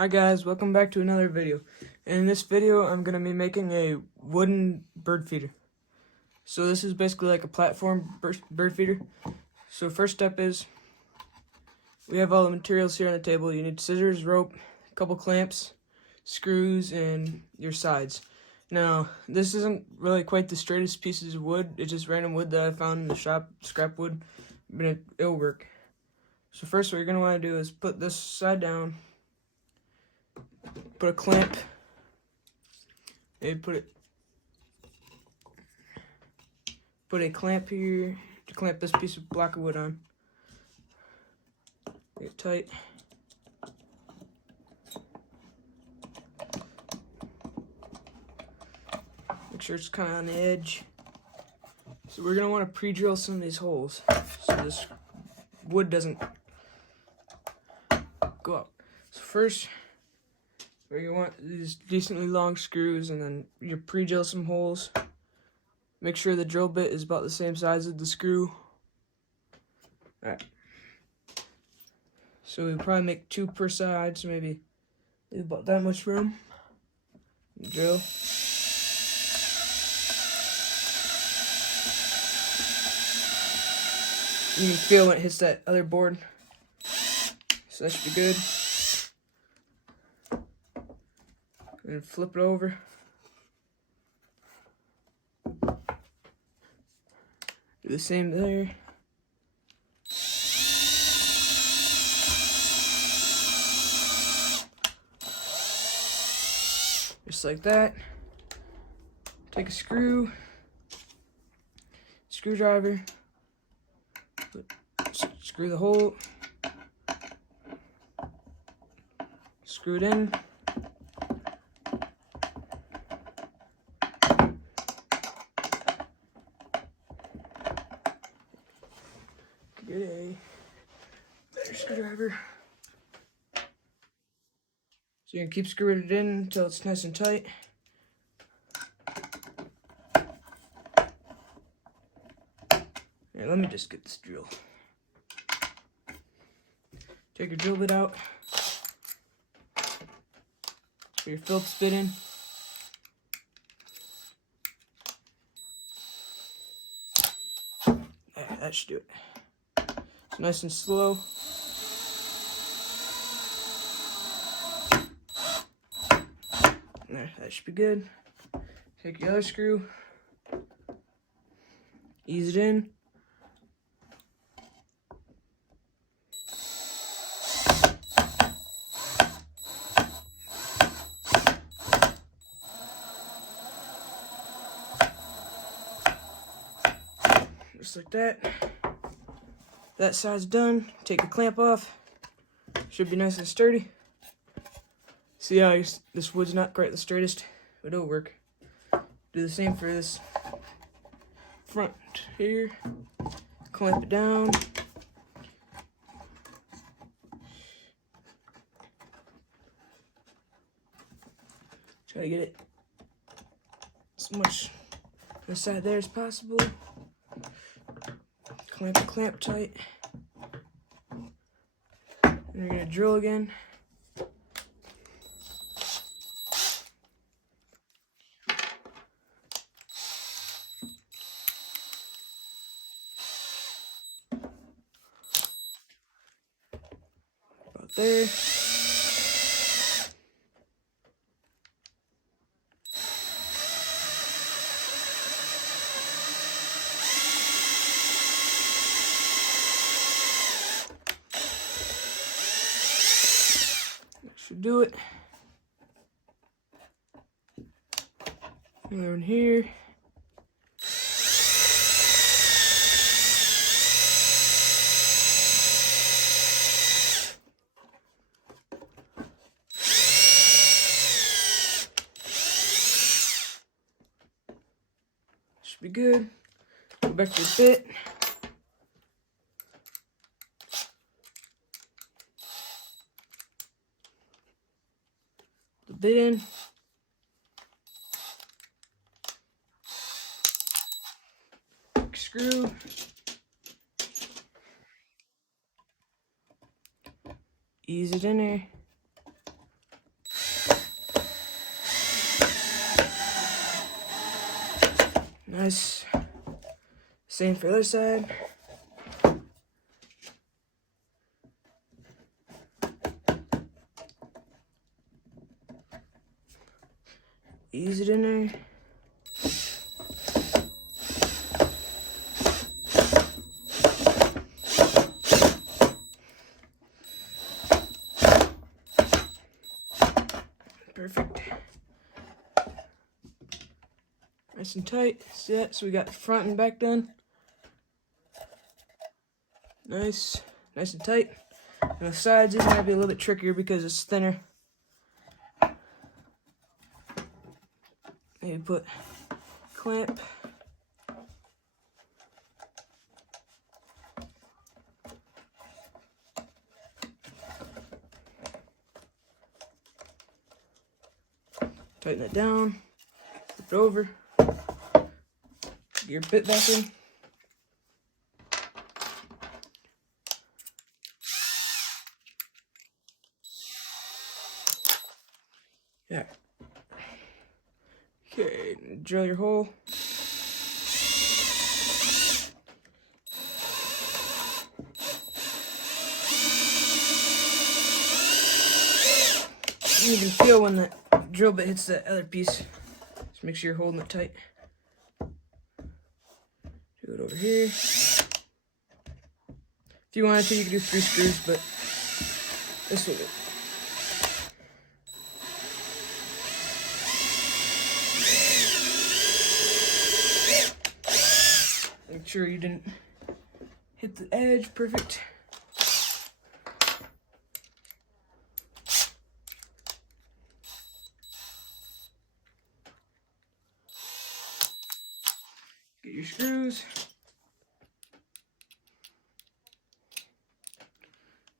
Hi guys, welcome back to another video. In this video, I'm going to be making a wooden bird feeder. So this is basically like a platform bird feeder. So first step is, we have all the materials here on the table. You need scissors, rope, a couple clamps, screws, and your sides. Now, this isn't really quite the straightest pieces of wood. It's just random wood that I found in the shop, scrap wood, but it'll work. So first what you're going to want to do is put this side down. Put a clamp, maybe put a clamp here to clamp this piece of block of wood on. Get it tight. Make sure it's kind of on the edge. So we're going to want to pre-drill some of these holes so this wood doesn't go up. So first, you want these decently long screws, and then you pre-drill some holes. Make sure the drill bit is about the same size as the screw. Alright. So we probably make 2 per side, so maybe about that much room. Drill. You can feel when it hits that other board. So that should be good. And flip it over. Do the same there. Just like that. Take a screwdriver, screw the hole, screw it in. Get a better screwdriver. So you can keep screwing it in until it's nice and tight. Here, let me just get this drill. Take your drill bit out. Put your Phillips bit in. There, that should do it. It's nice and slow. There, that should be good. Take your other screw. Ease it in. Just like that. That side's done. Take the clamp off. Should be nice and sturdy. See how this wood's not quite the straightest, but it'll work. Do the same for this front here. Clamp it down. Try to get it as much on the side there as possible. Clamp the clamp tight. And you're gonna drill again. About there. Should do it. Another one here. Should be good. Go back to the bit. The bit in. Screw. Ease it in there. Nice. Same for the other side. Ease it in there. Perfect. Nice and tight. See that? So we got front and back done. Nice. Nice and tight. And the sides is going to be a little bit trickier because it's thinner. Maybe put clamp. Tighten it down. Flip it over. Get your bit back in. Yeah. Okay, drill your hole. You can feel when the drill bit hits that other piece. Just make sure you're holding it tight. Do it over here. If you wanted to, you could do 3 screws, but this will do. Make sure you didn't hit the edge. Perfect. Get your screws.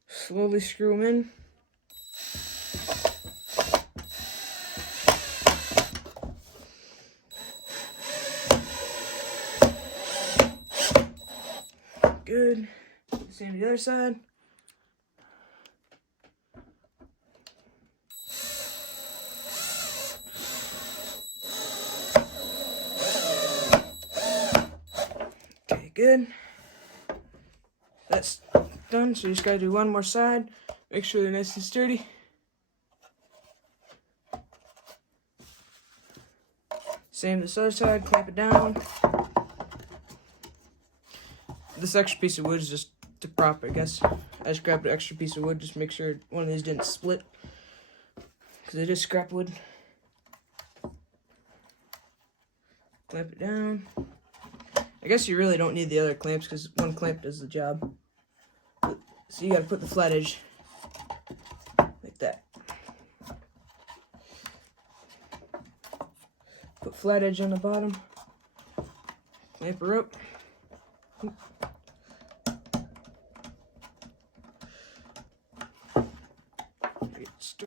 Slowly screw them in. Good. Same to the other side. Okay, good. That's done, so you just gotta do one more side. Make sure they're nice and sturdy. Same this other side, clamp it down. This extra piece of wood is just to prop, I guess. I just grabbed an extra piece of wood, just make sure one of these didn't split. Because it is scrap wood. Clamp it down. I guess you really don't need the other clamps because one clamp does the job. So you gotta put the flat edge like that. Put flat edge on the bottom. Clamp her up.